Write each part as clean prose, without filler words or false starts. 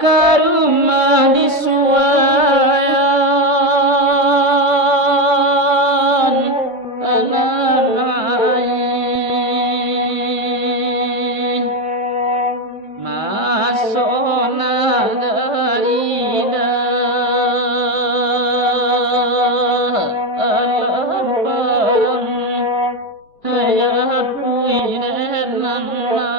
karuma disuayan ananain masona daida alapan hayat kuinen manna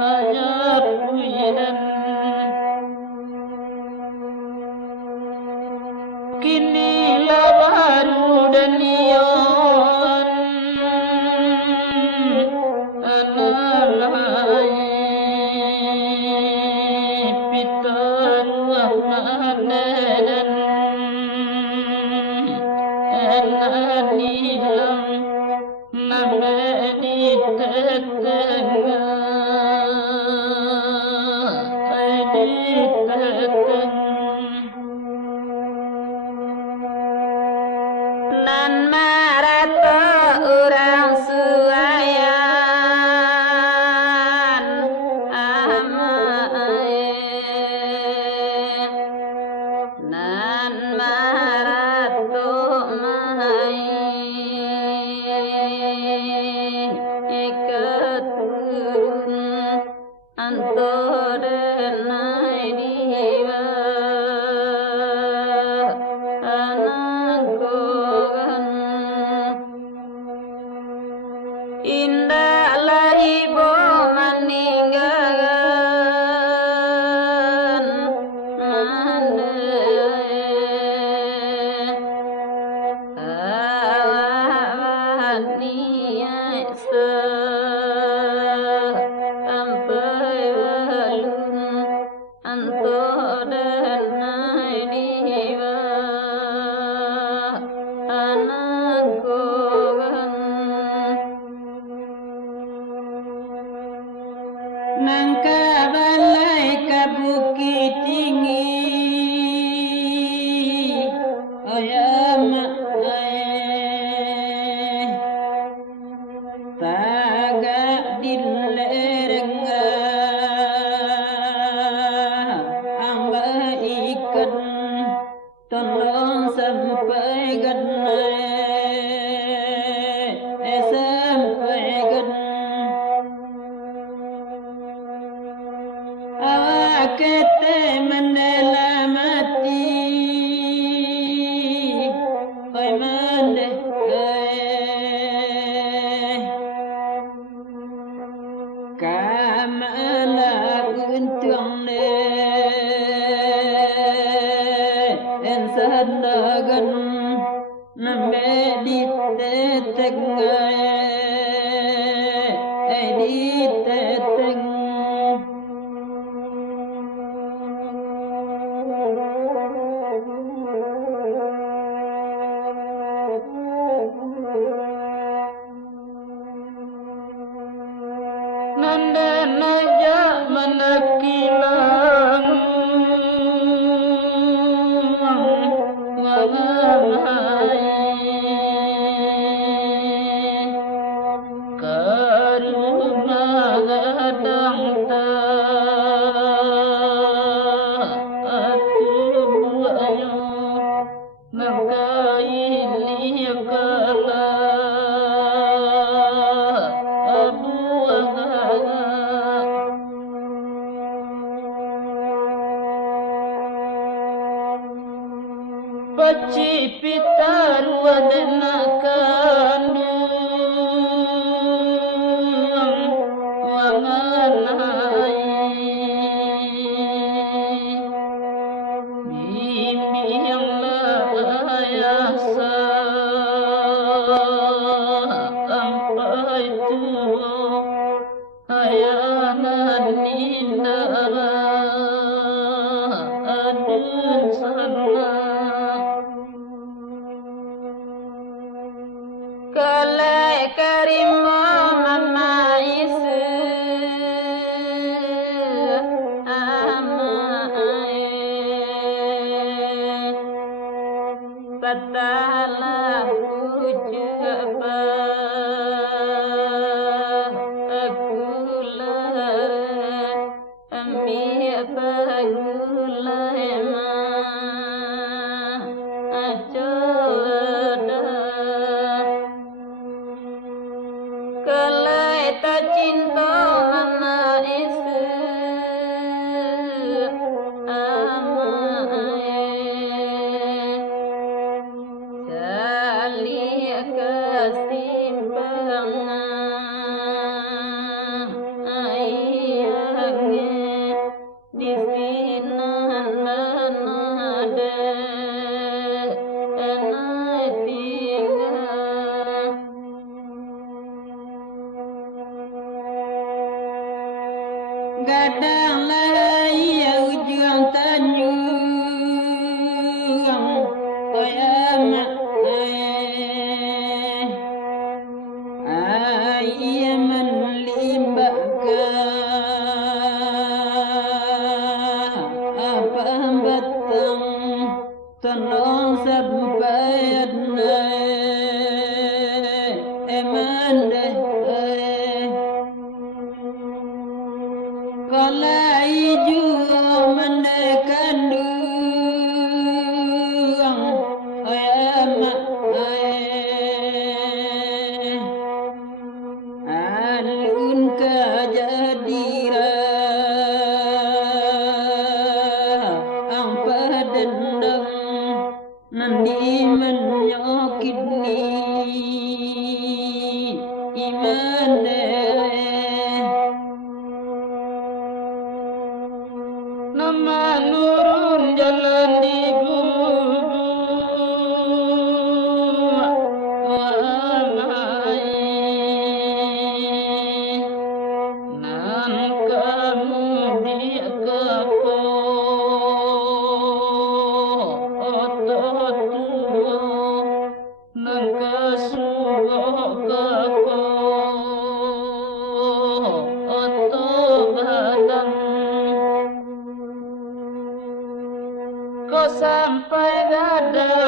hayat kuinen kini baru danion ananai pitaruah manen enanilam namedi tetenga di teteng nan marata orang suayan amae nan marato mai ikatun antore nai diwa ananggogan indah ibu meninggalkan awan niat sampai walun antore nai diwa ananggogan nangka balai ke bukit tinggi oyama tagak dilerengga amba ikan tolong sampai ganai sampai gan awak kete menelamati oi mande kamala untung ne ensadagan nambe di teteng di teteng nanda naja menakilang wangai karuna gadang ta atubuayo nangkaili kala Paci pitaru adena kandung wanganai mimi yang layasa sampai tua hayanan nindara adun sana kalai karimo mama isu amae patala ujaba aku lara kadang lai ujung tanjung koyamak ai menlimbakkan apa batang tenong sampai eman deh kalai juga menekan duang ayamak alun kajadira ang padendang nandi menyokidni imane nama nurun jalan di nan kamu dia kepo otot nan kasuo kepo otot badan kau sampai gada